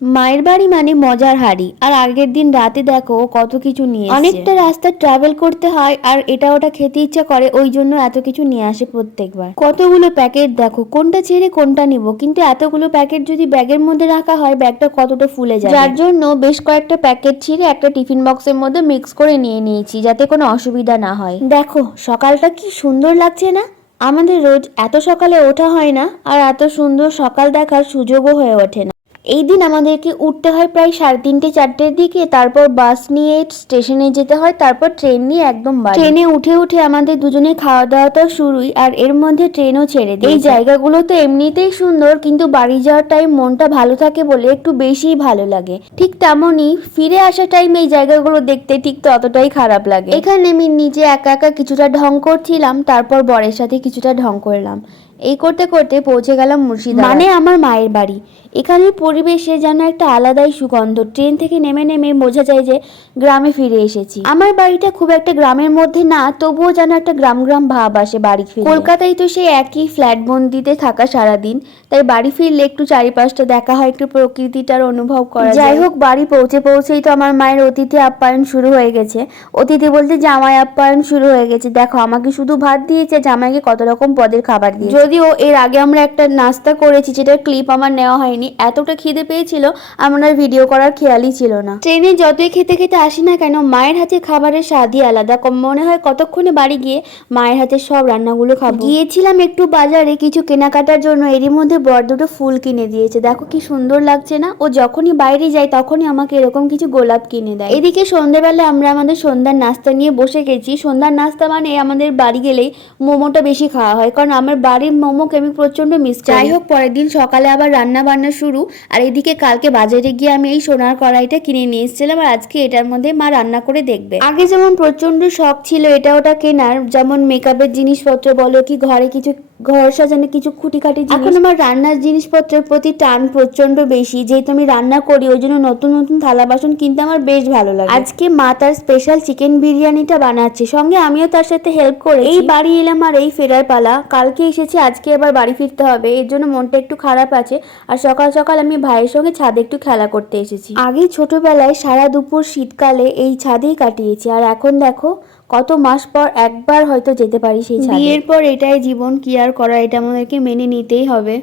মায়ের বাড়ি মানে মজার হাড়ি। আর আগের দিন রাতে দেখো কত কিছু নিয়ে অনেকটা রাস্তা ট্রাভেল করতে হয় আর এটা ওটা খেতে ইচ্ছা করে ওই জন্য এত কিছু নিয়ে আসে প্রত্যেকবার। কতগুলো প্যাকেট দেখো কোনটা ছেড়ে কোনটা নিব? কিন্তু এতগুলো প্যাকেট যদি ব্যাগের মধ্যে রাখা হয় ব্যাগটা কতটা ফুলে যায় যার জন্য বেশ কয়েকটা প্যাকেট ছিঁড়ে একটা টিফিন বক্সের মধ্যে মিক্স করে নিয়ে নিয়েছি যাতে কোনো অসুবিধা না হয়। দেখো সকালটা কি সুন্দর লাগছে না? আমাদের রোজ এত সকালে ওঠা হয় না আর এত সুন্দর সকাল দেখার সুযোগও হয়ে ওঠে না। এই দিন আমাদেরকে উঠতে হয় প্রায় সাড়ে তিনটে চারটের দিকে তারপর বাস নিয়ে স্টেশনে যেতে হয় তারপর ট্রেন নিয়ে একদম বাড়ি। ট্রেনে উঠে উঠে আমাদের দুজনে খাওয়া দাওয়াটা শুরুই আর এর মধ্যে ট্রেনও ছেড়ে দেয় এই জায়গাগুলো তো এমনিতেই সুন্দর কিন্তু বাড়ি যাওয়ার টাইম মনটা ভালো থাকে বলে একটু বেশিই ভালো লাগে। ঠিক তেমনই ফিরে আসার টাইম এই জায়গাগুলো দেখতে ঠিক ততটাই খারাপ লাগে। এখানে আমি নিজে একা একা কিছুটা ঢং করছিলাম তারপর বরের সাথে কিছুটা ঢং করলাম। এই করতে করতে পৌঁছে গেলাম মুর্শিদাবাদ। মানে আমার মায়ের বাড়ি। এখানের পরিবেশে যেন একটা আলাদাই সুগন্ধ। ট্রেন থেকে নেমে নেমে বোঝা যায় যে গ্রামে ফিরে এসেছি। আমার বাড়িটা খুব একটা গ্রামের মধ্যে না তবুও যেন একটা গ্রাম গ্রাম ভাব আসে বাড়ি ফিরে। কলকাতায় তো সেই একই ফ্ল্যাট বন্দিতে থাকা সারাদিন তাই বাড়ি ফিরলে একটু চারিপাশটা দেখা হয় একটু প্রকৃতিটার অনুভব করা যাই হোক বাড়ি পৌঁছে পৌঁছেই তো আমার মায়ের অতিথি আপ্যায়ন শুরু হয়ে গেছে। অতিথি বলতে জামাই আপ্যায়ন শুরু হয়ে গেছে। দেখো আমাকে শুধু ভাত দিয়েছে জামাইকে কত রকম পদের খাবার দিয়ে যদিও এর আগে আমরা একটা নাস্তা করেছি যেটার ক্লিপ আমার নেওয়া হয়নি। এতটা খিদে পেয়েছিল আমার আর ভিডিও করার খেয়ালই ছিল না। ট্রেনে যতই খেতে খেতে আসি না কেন মায়ের হাতে খাবারের স্বাদই আলাদা। কম মনে হয় কতক্ষণে বাড়ি গিয়ে মায়ের হাতে সব রান্নাগুলো খাব। গিয়েছিলাম একটু বাজারে কিছু কেনাকাটার জন্য। এরই মধ্যে বর দুটো ফুল কিনে দিয়েছে। দেখো কি সুন্দর লাগছে না? ও যখনই বাইরে যায় তখনই আমাকে এরকম কিছু গোলাপ কিনে দেয়। এদিকে সন্ধ্যেবেলা আমরা আমাদের সন্ধ্যার নাস্তা নিয়ে বসে গেছি। সন্ধ্যার নাস্তা মানে আমাদের বাড়ি গেলেই মোমোটা বেশি খাওয়া হয়। কারণ আমার বাড়ির মোমোকে আমি প্রচণ্ড মিস যাই হোক পরের দিন সকালে আবার রান্না বান্না শুরু। আর এদিকে কালকে বাজারে গিয়ে আমি এই সোনার কড়াইটা কিনে নিয়ে এসেছিলাম আর আজকে এটার মধ্যে মা রান্না করে দেখবে। আগে যেমন প্রচণ্ড শখ ছিল এটা ওটা কেনার, যেমন মেকআপের জিনিসপত্র বলো কি ঘরে কিছু ঘর সাজানো কিছু জিনিস। এখন আমার রান্নার জিনিসপত্রের প্রতি টান প্রচণ্ড বেশি যেহেতু আমি রান্না করি ওই জন্য নতুন নতুন থালা বাসন কিনতে আমার বেশ ভালো লাগে। আজকে মা তার স্পেশাল চিকেন বিরিয়ানিটা বানাচ্ছে সঙ্গে আমিও তার সাথে হেল্প করে এই বাড়ি এলাম আর এই ফেরার পালা। কালকে এসেছি আজকে আবার বাড়ি ফিরতে হবে এর জন্য মনটা একটু খারাপ আছে। আর সকাল সকাল আমি ভাইয়ের সঙ্গে ছাদে একটু খেলা করতে এসেছি। আগে ছোটবেলায় সারা দুপুর শীতকালে এই ছাদেই কাটিয়েছি আর এখন দেখো কত মাস পর একবার হয়তো যেতে পারি সেই বিয়ের পর এটাই জীবন, কি আর করা, এটা আমাদেরকে মেনে নিতেই হবে।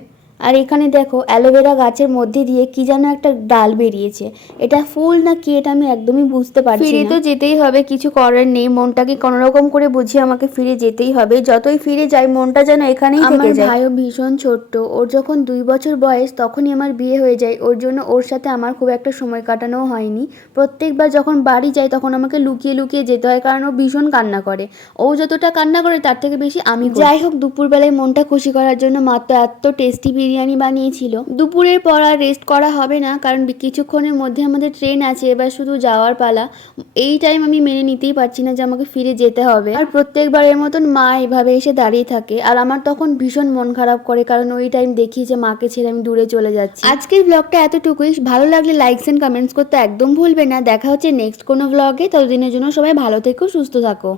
আর এখানে দেখো অ্যালোভেরা গাছের মধ্যে দিয়ে কি যেন একটা ডাল বেরিয়েছে। এটা ফুল না কি এটা আমি একদমই বুঝতে পারছি ফিরে তো যেতেই হবে কিছু করার নেই। মনটাকে কোনো রকম করে বুঝিয়ে আমাকে ফিরে যেতেই হবে। যতই ফিরে যাই মনটা যেন এখানেই থেকে যায়। ভাইও ভীষণ ছোট্ট। ওর যখন দুই বছর বয়স তখনই আমার বিয়ে হয়ে যায়। ওর জন্য ওর সাথে আমার খুব একটা সময় কাটানো হয়নি। প্রত্যেকবার যখন বাড়ি যাই তখন আমাকে লুকিয়ে লুকিয়ে যেতে হয় কারণ ও ভীষণ কান্না করে। ও যতটা কান্না করে তার থেকে বেশি আমি যাই হোক দুপুরবেলায় মনটা খুশি করার জন্য মাত্র এত টেস্টি বিরিয়ানি বানিয়েছিল। দুপুরের পর আর রেস্ট করা হবে না, কারণ কিছুক্ষণের মধ্যে আমাদের ট্রেন আছে, এবার শুধু যাওয়ার পালা। এই টাইম আমি মেনে নিতেই পারছি না যে আমাকে ফিরে যেতে হবে। আর প্রত্যেকবারের মতন মা এভাবে এসে দাঁড়িয়ে থাকে, আর আমার তখন ভীষণ মন খারাপ করে, কারণ ওই টাইম দেখি যে মাকে ছেড়ে আমি দূরে চলে যাচ্ছি। আজকের ব্লগটা এতটুকুই। ভালো লাগলে লাইকস এন্ড কমেন্টস করতে একদম ভুলবে না। দেখা হচ্ছে নেক্সট কোনো ব্লগে ততদিনের জন্য সবাই ভালো থেকো, সুস্থ থাকো।